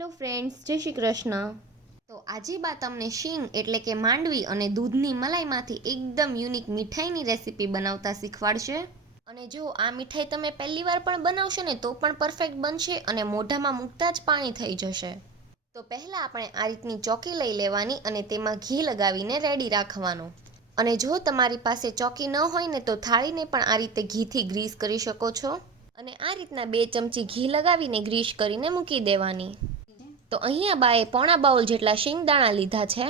Hello friends, જય શ્રી કૃષ્ણ. તો આજે બા તમને શીંગ એટલે કે માંડવી અને દૂધની મલાઈમાંથી એકદમ યુનિક મીઠાઈની રેસીપી બનાવતા શીખવાડશે. અને જો આ મીઠાઈ તમે પહેલી વાર પણ બનાવશો ને તો પણ પરફેક્ટ બનશે અને મોઢામાં મૂકતા જ પાણી થઈ જશે. તો પહેલાં આપણે આ રીતની ચોકી લઈ લેવાની અને તેમાં ઘી લગાવીને રેડી રાખવાનું. અને જો તમારી પાસે ચોકી ન હોય ને તો થાળીને પણ આ રીતે ઘીથી ગ્રીસ કરી શકો છો. અને આ રીતના 2 ચમચી ઘી લગાવીને ગ્રીસ કરીને મૂકી દેવાની. તો અહીંયા બાએ પોણા બાઉલ જેટલા શિંગદાણા લીધા છે,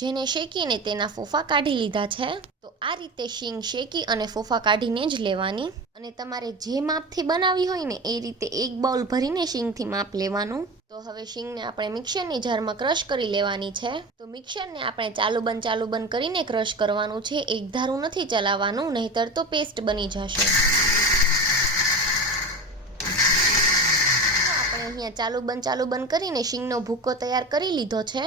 જેને શેકીને તેના ફોફા કાઢી લીધા છે. તો આ રીતે શીંગ શેકી અને ફોફા કાઢીને જ લેવાની. અને તમારે જે માપથી બનાવવી હોય ને એ રીતે 1 બાઉલ ભરીને શીંગથી માપ લેવાનું. તો હવે શીંગને આપણે મિક્સરની જારમાં ક્રશ કરી લેવાની છે. તો મિક્સરને આપણે ચાલુ બંધ કરીને ક્રશ કરવાનું છે, એકધારું નથી ચલાવવાનું, નહીતર તો પેસ્ટ બની જશે. અહીંયા ચાલુ બંધ કરીને શીંગનો ભૂકો તૈયાર કરી લીધો છે.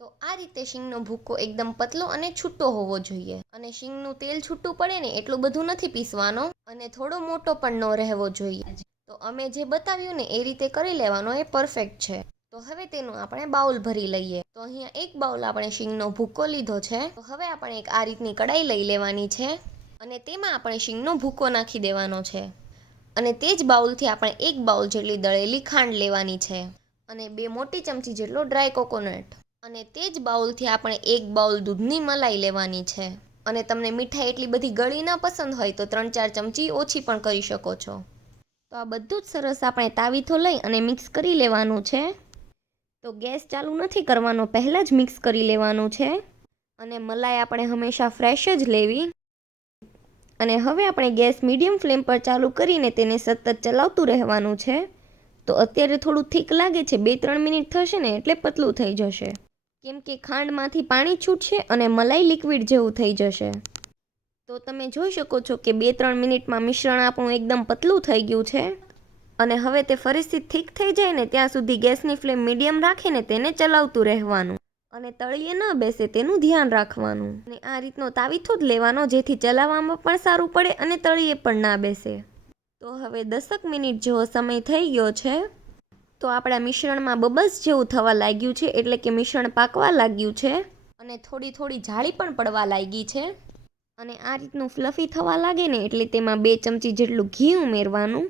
તો આ રીતે શીંગનો ભૂકો એકદમ પતલો અને છૂટો હોવો જોઈએ. અને શીંગનું તેલ છૂટું પડે ને એટલું બધું નથી પીસવાનો અને થોડો મોટો પણ ન રહેવો જોઈએ. તો અમે જે બતાવ્યું ને એ રીતે કરી લેવાનો, એ પરફેક્ટ છે. તો હવે તેનું આપણે બાઉલ ભરી લઈએ. તો અહીંયા 1 બાઉલ આપણે શીંગનો ભૂકો લીધો છે. તો હવે આપણે એક આ રીતની કડાઈ લઈ લેવાની છે અને તેમાં આપણે શીંગનો ભૂકો નાખી દેવાનો છે. અને તે જ બાઉલથી આપણે 1 બાઉલ જેટલી દળેલી ખાંડ લેવાની છે અને 2 મોટી ચમચી જેટલો ડ્રાય કોકોનટ. અને તે જ બાઉલથી આપણે 1 બાઉલ દૂધની મલાઈ લેવાની છે. અને તમને મીઠાઈ એટલી બધી ગળી ન પસંદ હોય તો 3-4 ચમચી ઓછી પણ કરી શકો છો. તો આ બધું જ સરસ આપણે તાવીથો લઈ અને મિક્સ કરી લેવાનું છે. તો ગેસ ચાલુ નથી કરવાનો, પહેલાં જ મિક્સ કરી લેવાનું છે. અને મલાઈ આપણે હંમેશા ફ્રેશ જ લેવી. અને હવે આપણે ગેસ મીડિયમ ફ્લેમ પર ચાલુ કરીને તેને સતત ચલાવતું રહેવાનું છે. તો અત્યારે થોડું થીક લાગે છે, 2-3 મિનિટ થશે ને એટલે પતલું થઈ જશે. કેમ કે ખાંડમાંથી પાણી છૂટશે અને મલાઈ લિક્વિડ જેવું થઈ જશે. તો તમે જોઈ શકો છો કે 2-3 મિનિટમાં મિશ્રણ આપણું એકદમ પતલું થઈ ગયું છે. અને હવે તે ફરીથી થીક થઈ જાય ને ત્યાં સુધી ગેસની ફ્લેમ મીડિયમ રાખીને તેને ચલાવતું રહેવાનું. અને તળિયે ન બેસે તેનું ધ્યાન રાખવાનું. અને આ રીતનો તાવીથો જ લેવાનો, જેથી ચલાવવામાં પણ સારું પડે અને તળિયે પણ ના બેસે. તો હવે 10 મિનિટ જેવો સમય થઈ ગયો છે. તો આપણા મિશ્રણમાં બબલ્સ જેવું થવા લાગ્યું છે, એટલે કે મિશ્રણ પાકવા લાગ્યું છે અને થોડી જાળી પણ પડવા લાગી છે. અને આ રીતનું ફ્લફી થવા લાગે ને એટલે તેમાં 2 ચમચી જેટલું ઘી ઉમેરવાનું.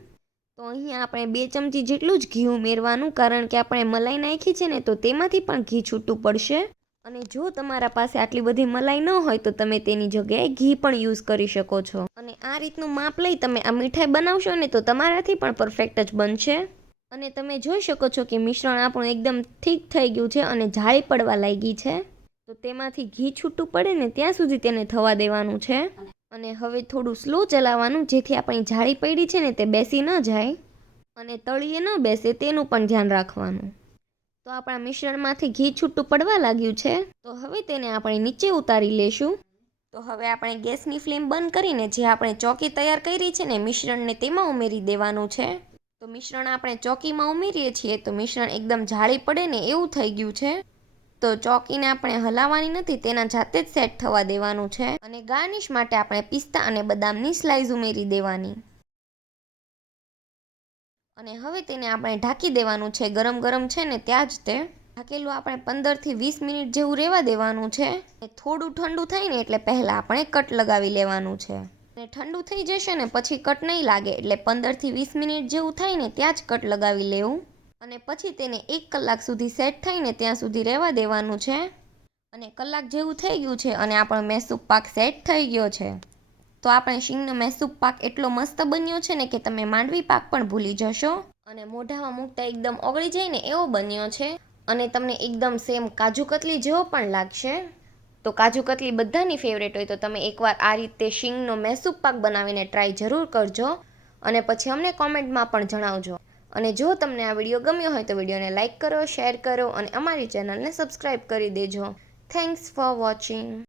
તો અહીંયા આપણે 2 ચમચી જેટલું જ ઘી ઉમેરવાનું, કારણ કે આપણે મલાઈ નાખી છે ને તો તેમાંથી પણ ઘી છૂટું પડશે. અને જો તમારા પાસે આટલી બધી મલાઈ ન હોય તો તમે તેની જગ્યાએ ઘી પણ યુઝ કરી શકો છો. અને આ રીતનું માપ લઈ તમે આ મીઠાઈ બનાવશો ને તો તમારાથી પણ પરફેક્ટ જ બનશે. અને તમે જોઈ શકો છો કે મિશ્રણ આપણું એકદમ થીક થઈ ગયું છે અને જાળી પડવા લાગી છે. તો તેમાંથી ઘી છૂટું પડે ને ત્યાં સુધી તેને થવા દેવાનું છે. અને હવે થોડું સ્લો ચલાવવાનું, જેથી આપણી જાળી પડી છે ને તે બેસી ન જાય અને તળિયે ન બેસે તેનું પણ ધ્યાન રાખવાનું. તો આપણા મિશ્રણમાંથી ઘી છૂટું પડવા લાગ્યું છે. તો હવે તેને આપણે નીચે ઉતારી લેશું. તો હવે આપણે ગેસની ફ્લેમ બંધ કરીને જે આપણે ચોકી તૈયાર કરી છે ને મિશ્રણને તેમાં ઉમેરી દેવાનું છે. તો મિશ્રણ આપણે ચોકીમાં ઉમેરીએ છીએ તો મિશ્રણ એકદમ જાળી પડે ને એવું થઈ ગયું છે. તો ચોકીને આપણે હલાવવાની નથી, તેના જાતે જ સેટ થવા દેવાનું છે. અને ગાર્નિશ માટે આપણે પિસ્તા અને બદામની સ્લાઈસ ઉમેરી દેવાની. અને હવે તેને આપણે ઢાંકી દેવાનું છે. ગરમ છે ને ત્યાં જ તે ઢાંકેલું આપણે 15થી 20 મિનિટ જેવું રહેવા દેવાનું છે. થોડું ઠંડુ થાય ને એટલે પહેલાં આપણે કટ લગાવી લેવાનું છે. અને ઠંડુ થઈ જશે ને પછી કટ નહીં લાગે, એટલે 15થી 20 મિનિટ જેવું થાય ને ત્યાં જ કટ લગાવી લેવું. અને પછી તેને 1 કલાક સુધી સેટ થઈને ત્યાં સુધી રહેવા દેવાનું છે. અને કલાક જેવું થઈ ગયું છે અને આપણો મૈસૂર પાક સેટ થઈ ગયો છે. તો આપણે શીંગનો મૈસૂર પાક એટલો મસ્ત બન્યો છે ને કે તમે માંડવી પાક પણ ભૂલી જશો. અને મોઢામાં મૂકતા એકદમ ઓગળી જાય ને એવો બન્યો છે. અને તમને એકદમ સેમ કાજુ કતલી જેવો પણ લાગશે. તો કાજુ કતલી બધાની ફેવરેટ હોય તો તમે એકવાર આ રીતે શીંગનો મૈસૂર પાક બનાવીને ટ્રાય જરૂર કરજો. અને પછી અમને કોમેન્ટમાં પણ જણાવજો. અને જો તમને આ વિડીયો ગમ્યો હોય તો વિડીયોને લાઇક કરો, શેર કરો અને અમારી ચેનલને સબસ્ક્રાઈબ કરી દેજો. Thanks for watching.